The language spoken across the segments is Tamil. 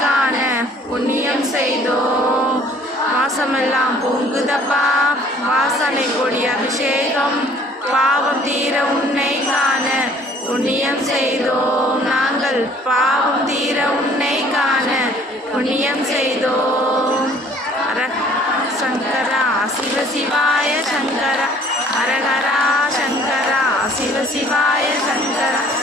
காண புண்ணியம் செய்தோம். மாசமெல்லாம் பொங்குதப்பா. வாசனை கொடி அபிஷேகம். பாவம் தீர உன்னை காண புண்ணியம் செய்தோம். நாங்கள் பாவம் தீர உன்னை காண புண்ணியம் செய்தோம். அர சங்கரா சிவ சிவாய சங்கரா. அரகரா சங்கரா சிவ சிவாய சங்கரா.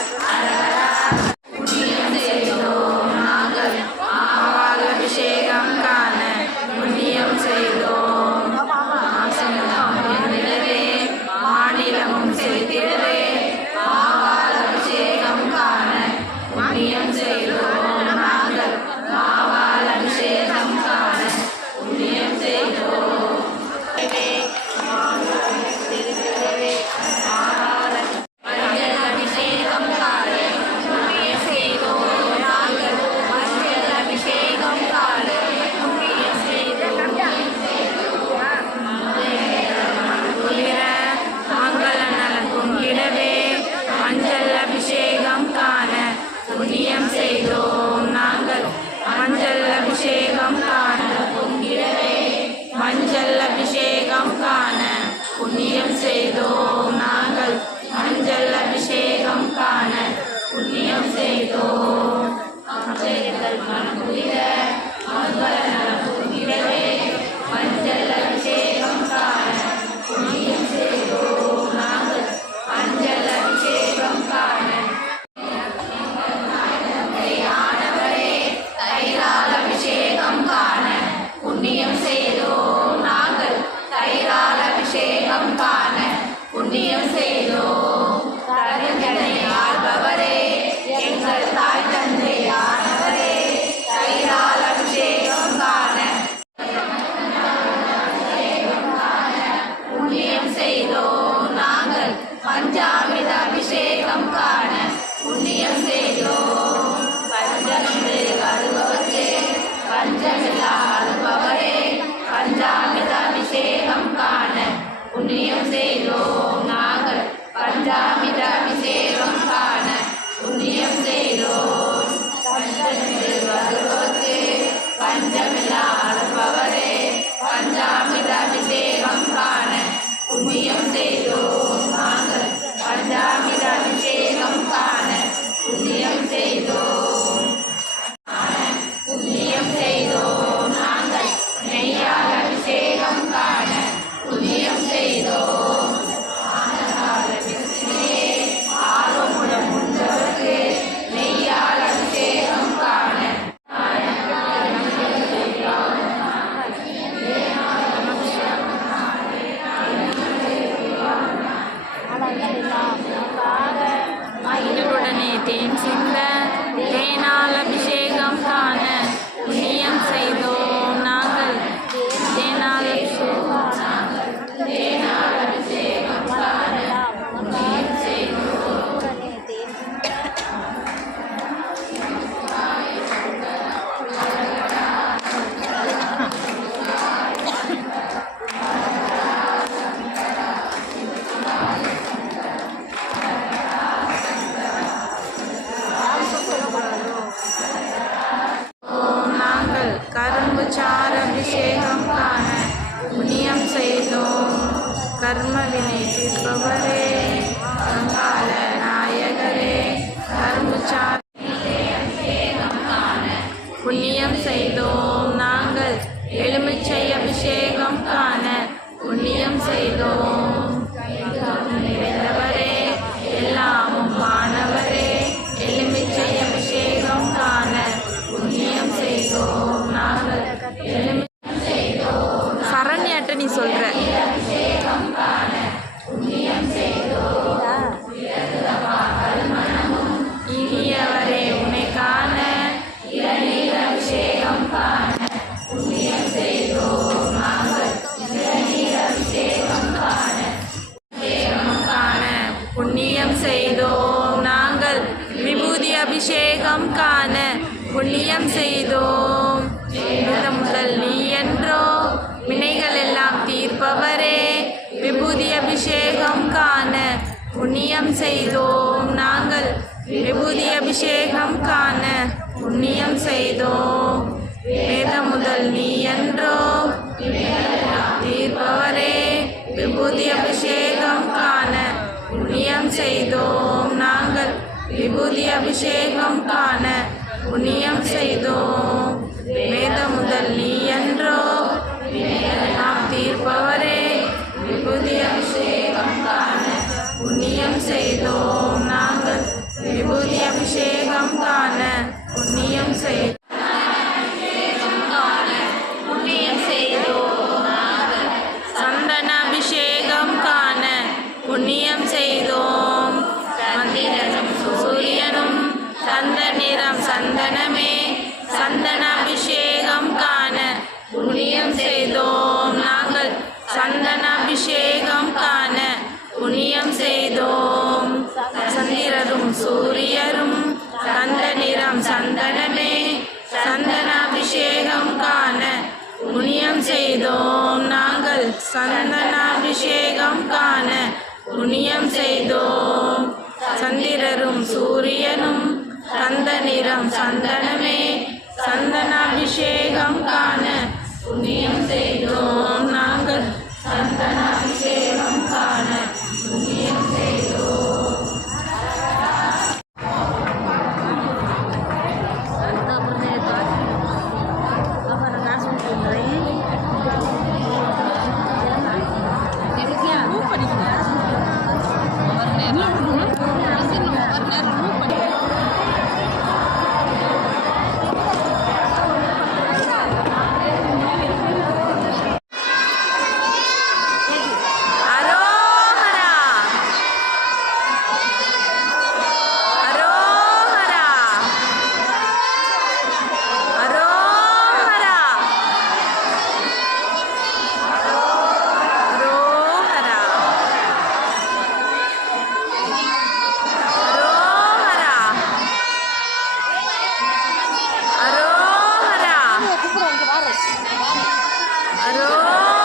மயிலுடனே தேன் சிந்த தேனால கர்ம வினை தீர்ப்பவரே கங்கால நாயகரே கர்மச்சார் புண்ணியம் செய்தோம் நாங்கள். எலுமிச்சை அபிஷேகம் காண. புண்ணியம் செய்தோம். அபிஷேகம் காண புண்ணியம் செய்தோரா மனமும் இனியவரே உனை காண செய்தோம் நாங்கள். விபூதி அபிஷேகம் காண. புண்ணியம் செய்தோம். தீர்ப்பவரே. விபூதி அபிஷேகம் காண புண்ணியம் செய்தோம் நாங்கள். விபூதி அபிஷேகம் காண புண்ணியம் செய்தோம். வேத முதல் நீ என்றோ. தீர்ப்பவரே. விபூதி அபிஷேகம் காண புண்ணியம் செய்தோம் நாங்கள். விபூதி அபிஷேகம் காண புண்ணியம் செய்தோம். புண்ணியம் செய்தோம். நாங்கள் சந்தனாபிஷேகம் காண புண்ணியம் செய்தோம். சந்திரரும் சூரியனும் தந்த நிறம் சந்தனமே. சந்தனாபிஷேகம் अरे